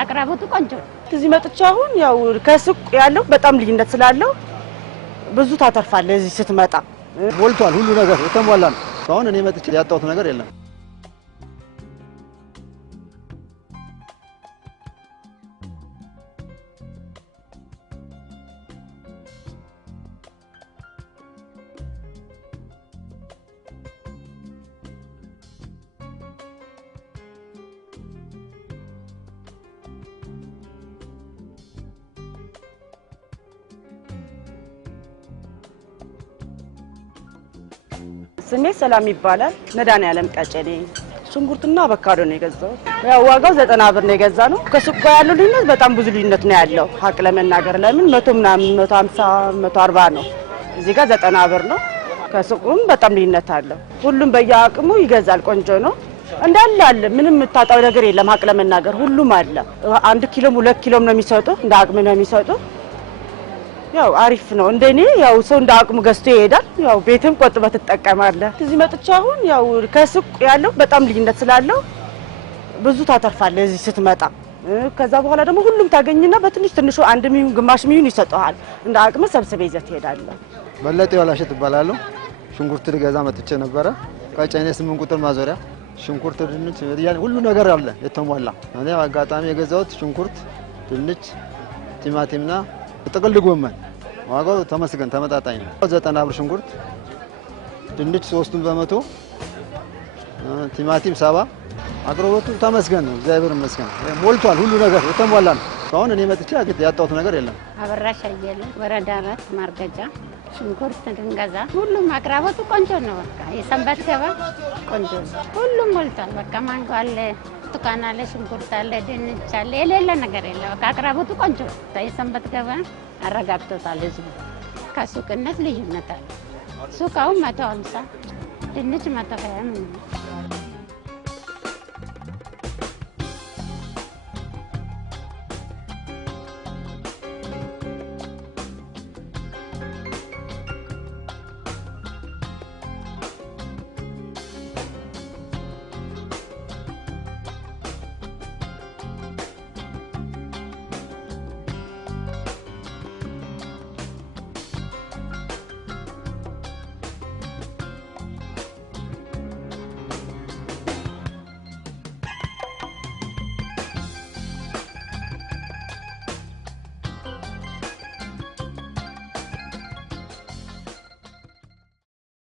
አቅራቦቱ ቆንጆ እዚህ መጥቼ አሁን ያው ከሱቅ ያለው በጣም ልዩነት ስላለው ብዙ ታተርፋለህ እዚህ ስትመጣ ሞልቷል ሁሉ ነገር የተሟላ ነው አሁን እኔ መጥቼ ያጣሁት ነገር የለም ስሜ ሰላም ይባላል መዳን ያለም ቀጨኔ ሽንኩርትና አቮካዶ ነው የገዛው ያው ዋጋው 90 ብር ነው የገዛነው ከሱቅ ጋር ያለው ልዩነት በጣም ብዙ ልዩነት ነው ያለው ሀቅ ለመናገር ለምን 100 ምናምን 150 140 ነው እዚህ ጋር 90 ብር ነው ከሱቁም በጣም ልዩነት አለው ሁሉም በየአቅሙ ይገዛል ቆንጆ ነው እንዳለ አለ ምንም ታጣው ነገር የለም ሀቅ ለመናገር ሁሉም አለ 1 ኪሎ 2 ኪሎ ነው የሚሰጡ እንደ አቅም ነው የሚሰጡ ያው አሪፍ ነው እንደኔ ያው ሰው እንደ አቅሙ ገዝቶ ይሄዳል ያው ቤትም ቆጥበህ ትጠቀማለህ እዚህ መጥቼ አሁን ያው ከሱቅ ያለው በጣም ልዩነት ስላለው ብዙ ታተርፋለህ እዚህ ስትመጣ ከዛ በኋላ ደግሞ ሁሉም ታገኝና በትንሽ ትንሹ አንድ ሚሊዮን ግማሽ ሚሊዮን ይሰጣል እንደ አቅም ሰብስበህ ይዘህ ትሄዳለህ በለጠ ያላሽት ይባላል ሽንኩርት ልገዛ መጥቼ ነበር ቀጨኔ 8 ቁጥር ማዞሪያ ሽንኩርት ድንች ሁሉ ነገር አለ የተሟላ እኔ አጋጣሚ የገዛሁት ሽንኩርት ድንች ቲማቲምና ጥቅል ጎመን ዋጋው ተመስገን ተመጣጣኝ ነው 90 ብር ሽንኩርት ድንች 3 በመቶ ቲማቲም 7 አቅርቦቱ ተመስገን ነው እግዚአብሔር ይመስገን ሞልቷል ሁሉ ነገር የተሟላ ነው አሁን እኔ መጥቼ ያጣሁት ነገር የለም አበራሽ አየለ ወረዳ 4 ማርገጃ ሽንኩርት ድንጋዛ ሁሉም አቅራቦቱ ቆንጆ ነው በቃ የሰንበት ገባ ቆንጆ ሁሉም ሞልቷል በቃ ማንጎ አለ ብርቱካን አለ ሽንኩርት አለ ድንች አለ የሌለ ነገር የለም በቃ አቅራቦቱ ቆንጆ የሰንበት ገባ አረጋግጦታል ህዝቡ ከሱቅነት ልዩነት አለ ሱቃው 150 ድንች 120